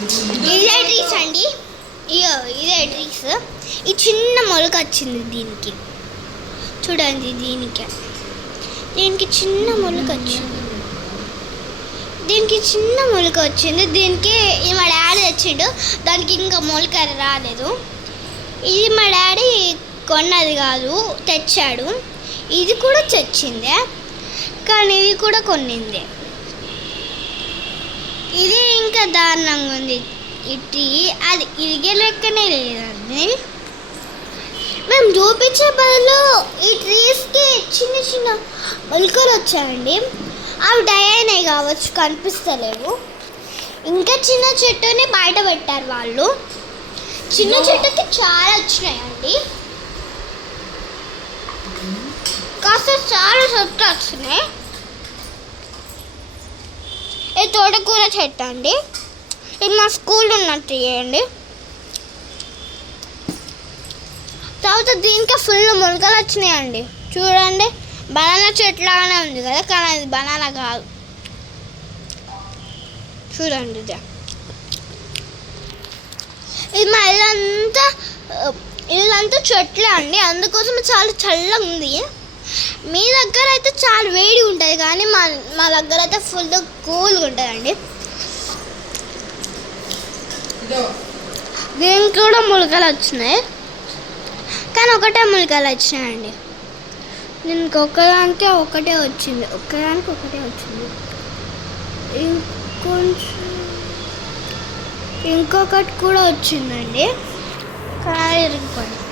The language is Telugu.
ఇదే ట్రీస్ అండి, ఇదే ట్రీస్. ఈ చిన్న మొలక వచ్చింది దీనికి, చూడండి. దీనికి చిన్న మొలక వచ్చింది, దీనికి మా డాడీ తెచ్చిండు. దానికి ఇంకా మొలక రాలేదు. ఇది మా డాడీ కొన్నది కాదు, తెచ్చాడు. ఇది కూడా తెచ్చిందే, కానీ ఇది కూడా కొన్నిందే. ఇది ఇంకా దారుణంగా ఉంది. ఇటు అది ఇరిగే లెక్కనే లేదండి. మేము చూపించే బదులు ఈ ట్రీస్కి చిన్న చిన్న మొలకలు వచ్చాయండి. అవి డై అయినాయి కావచ్చు, కనిపిస్తలేవు. ఇంకా చిన్న చెట్టుని బయట పెట్టారు వాళ్ళు. చిన్న చెట్టుకి చాలా వచ్చినాయండి, కాస్త చాలా చెట్లు వచ్చినాయి. ఇది తోటకూర చెట్టు అండి. ఇది మా స్కూల్ ఉన్నట్టు చేయండి. తర్వాత దీనికి ఫుల్ మొలకలు వచ్చినాయండి. చూడండి, బనానా చెట్టు లాగానే ఉంది కదా, కానీ అది బనానా కాదు. చూడండి, ఇది మా ఇల్లంతా చెట్లే అండి, అందుకోసం చాలా చల్లగా ఉంది. మీ దగ్గర అయితే చాలా వేడి ఉంటుంది, కానీ మా దగ్గర అయితే ఫుల్ కూల్గా ఉంటుందండి. దీనికి కూడా మొలకలు వచ్చినాయి, కానీ ఒకటే మొలకలు వచ్చినాయండి. దీనికి ఒకదానికి ఒకటే వచ్చింది. ఇంకొకటి కూడా వచ్చిందండి, కానీ ఇరిగిపోయింది.